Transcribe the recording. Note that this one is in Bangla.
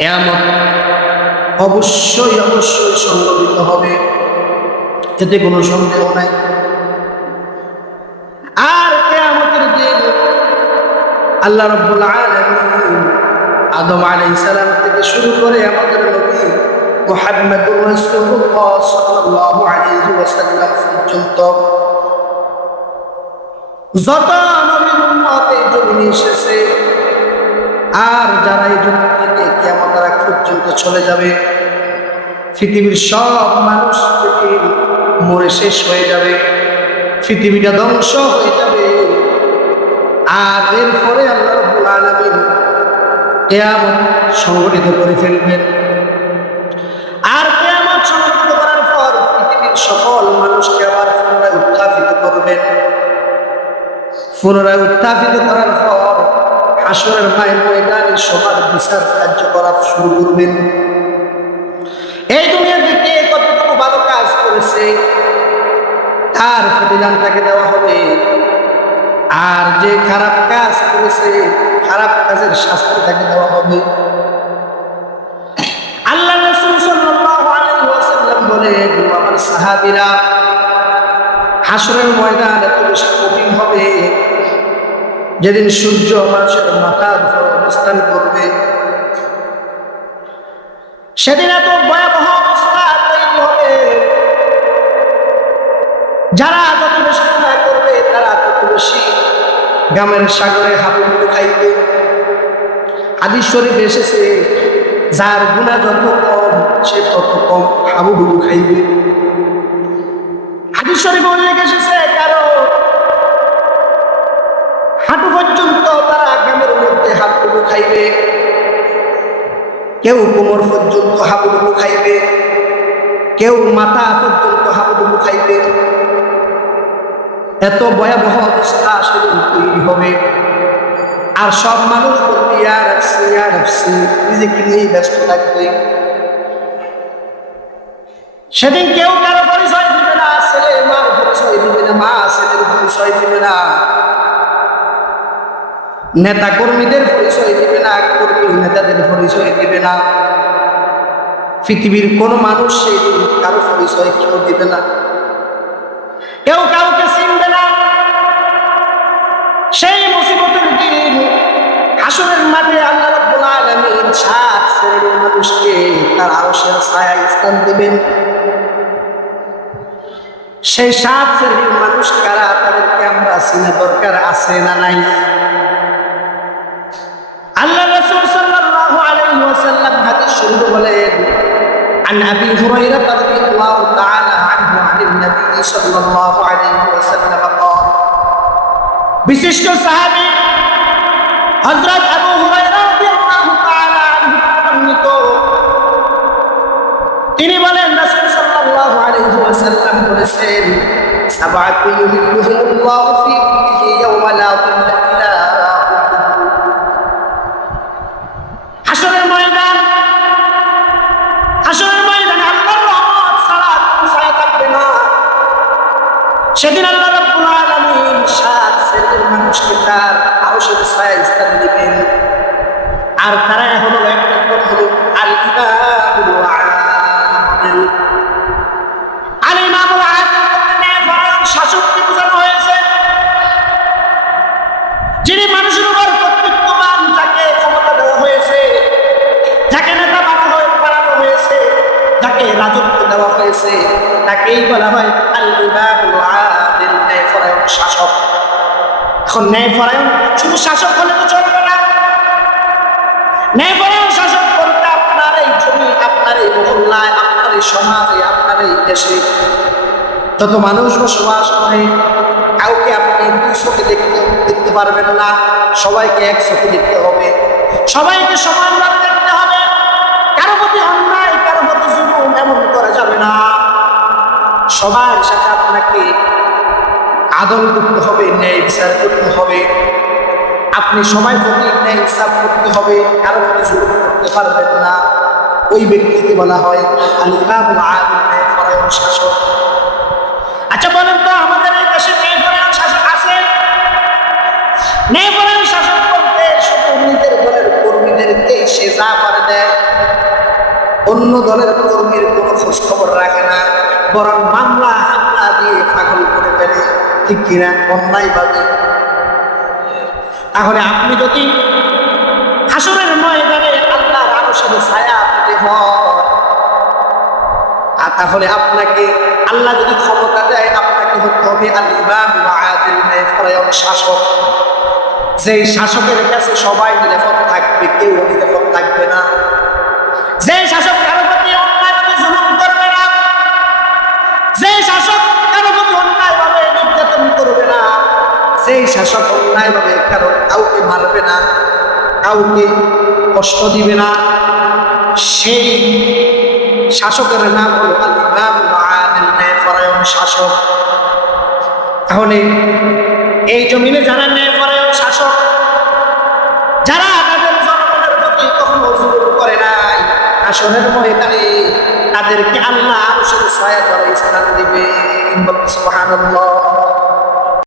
কিয়ামত অবশ্যই অবশ্যই সংঘটিত হবে, এতে কোনো সন্দেহ নাই। আর কিয়ামতের দিন আল্লাহ রাব্বুল আলামিন আদম আলাইহিস সালাম থেকে শুরু করে আমাদের নবী মুহাম্মদুর রাসূলুল্লাহ সাল্লাল্লাহু আলাইহি ওয়াসাল্লাম পর্যন্ত যত নবীর উম্মত এই জমিনে এসেছে আর যারা এই জমিন থেকে কিয়ামতের আগ পর্যন্ত চলে যাবে, পৃথিবীর সব মানুষ মরে শেষ হয়ে যাবে, পৃথিবীটা ধ্বংস হয়ে যাবে। আর এরপরে আল্লাহ রাব্বুল আলামিন কিয়ামত সংগঠিত করে ফেলবেন। আর কিয়ামত সংগঠিত করার পর পৃথিবীর সকল মানুষকে আবার পুনরায় উত্থাপিত করবেন। পুনরায় উত্থাপিত করার পর হাসরের ময়দানে সবার বিচার কার্যকলাপ শুরু করবেন। এই দুনিয়ার দিকে কতটুকু ভালো কাজ করেছে তার প্রতিদান তাকে দেওয়া হবে, আর যে খারাপ কাজ করেছে খারাপ কাজের শাস্তি তাকে দেওয়া হবে। আল্লাহ রাসূল সাল্লাল্লাহু আলাইহি ওয়াসাল্লাম বলেন, আমার সাহাবীরা, হাসরের ময়দান এত বেশি কঠিন হবে যেদিন সূর্য মানুষের মাথার উপর অবস্থান করবে, সেদিন এত ভয়াবহ অবস্থা তৈরি হবে, যারা যত বেশি গুনাহ করবে তারা তত বেশি গামের সাগরে হাবুডুবু খাইবে। হাদিস শরীফে এসেছে, যার গুনাহ যত কম সে তত কম হাবুডুবু খাইবে। হাদিস শরীফে উল্লেখ এসেছে, কারো হাঁটু পর্যন্ত তারা গামের মধ্যে হাবুডুবু খাইবে, কেউ কোমর পর্যন্ত হাবুডুবু খাইবে, কেউ মাথা পর্যন্ত হাবুডুবু খাইবে। এত ভয়াবহ অবস্থা সেদিন তৈরি হবে। আর সব মানুষ বলবে, ইয়া নাফসি ইয়া নাফসি, নিজেকে নিয়েই ব্যস্ত থাকবে। সেদিন কেউ কারো পরিচয় দিবে না, ছেলে মার পরিচয় দিবে না, মা ছেলের পরিচয় দিবে না, নেতা কর্মীদের পরিচয় দিবে না, কর্মী নেতাদের পরিচয় দিবে না, পৃথিবীর কোন মানুষ সেই দিন কারো পরিচয় কেউ দিবে না, কেউ কাউকে চিনবে না। সেই মুসিবতের দিন হাসরের মাঠে আল্লাহ রাব্বুল আলামিন 7 শ্রেণীর মানুষকে তার আরশের ছায়ায় স্থান দেবেন। সেই 7 শ্রেণীর মানুষ কারা, তাদেরকে আমরা চিনা দরকার আছে না নাই? আল্লাহ রাসূল সাল্লাল্লাহু আলাইহি ওয়াসাল্লাম হাদিস শরীফে বলেন, عن أبي هريرة رضي الله تعالى عنه عن النبي صلى الله عليه وسلم قال, বিশিষ্ট সাহাবী হযরত আবু হুরায়রা রাদিয়াল্লাহু তাআলা আনহু বর্ণিত, তিনি বলেন, রাসূল সাল্লাল্লাহু আলাইহি ওয়াসাল্লাম বলেছেন, সাবআতু ইউহিল্লুহুমুল্লাহু ফি দিল্লিহি ইয়াওমা লা দিল্লা ইল্লা হাসরের ময়দান, হাসরের ময়দানে আল্লাহর রহমত ছাড়া কোনো ছায়া থাকবে না। সেদিন আল্লাহ রাব্বুল আলামিন 7 শ্রেণীর মানুষকে তার আরশের ছায়ায় স্থান দিবেন। আর তারা হলো, এক নম্বর হলো আল ইমামুল আদিল। আল ইমামুল আদিল বলতে ন্যায়পরায়ণ শাসককে বোঝানো হয়েছে, যিনি মানুষের উপর কর্তৃত্ববান, যাকে ক্ষমতা দেওয়া হয়েছে, যাকে নেতা বানানো হয়েছে, যাকে রাজত্ব দেওয়া হয়েছে, তাকেই বলা হয় আল ইমামুল আদিল, ন্যায়পরায়ণ শাসক। এখন ন্যায়পরায়ণ শুধু শাসক হলে তো চলবে না, ন্যায়পরায়ণ শাসক বলতে আপনার এই জমি, আপনার এই মহল্লায়, আপনার এই সমাজে, আপনার এই দেশে যত মানুষ বসবাস করে, কাউকে আপনি দুই চোখে দেখতে পারবেন না, সবাইকে এক চোখে দেখতে হবে, সবাইকে সমানভাবে দেখতে হবে। কারো প্রতি অন্যায়, কারো প্রতি জুলুম এমন করা যাবে না। সবার সাথে আপনাকে আদল করতে হবে, ন্যায় বিচার করতে হবে। আপনি সবাই প্রতি ন্যায় ইনসাফ করতে হবে, কারো প্রতি জুলুম করতে পারবেন না। ওই ব্যক্তিকে বলা হয় আল ইমামুল আদিল, ন্যায়পরায়ণ শাসক। আচ্ছা বলেন তো, আমাদের এই দেশে ন্যায়পরায়ণ শাসক আছে? ন্যায়পরায়ণ শাসক বলতে শুধু নিজের দলের কর্মীদেরকে সে যা পারে দেয়, অন্য দলের কর্মীর কোনো খোঁজ খবর রাখে না, বরং মামলা হামলা দিয়ে পাগল করে ফেলে, ঠিক কিনা? অন্যায়ভাবে। তাহলে আপনি যদি হাসরের ময়দানে আল্লাহর আরশের ছায়া পেতে হয়, আর তাহলে আপনাকে আল্লাহ যদি ক্ষমতা দেয়, আপনাকে হতে হবে আল ইমাম আদিল ন্যায়পরায়ণ শাসক। যেই শাসকের কাছে সবাই নিরাপদ থাকবে, কেউ নিরাপদ থাকবে না। যে শাসক কারো প্রতি অন্যায়ভাবে জুলুম করবে না, যে শাসক কারো প্রতি অন্যায়ভাবে নির্যাতন করবে না, যেই শাসক অন্যায়ভাবে কাউকে মারবে না, কাউকে কষ্ট দিবে না, সেই শাসকের নাম হলো আল ইমাম আদিল ন্যায়পরায়ণ শাসক। তাহলে এই জমিনে যারা ন্যায়পরায়ণ শাসক, যারা তাদের জনগণের প্রতি কখনো জুলুম করে নাই, হাসরের ময়দানে তাদেরকে আল্লাহ আরশের ছায়া তলায় স্থান দিবেন। সুবহানাল্লাহ।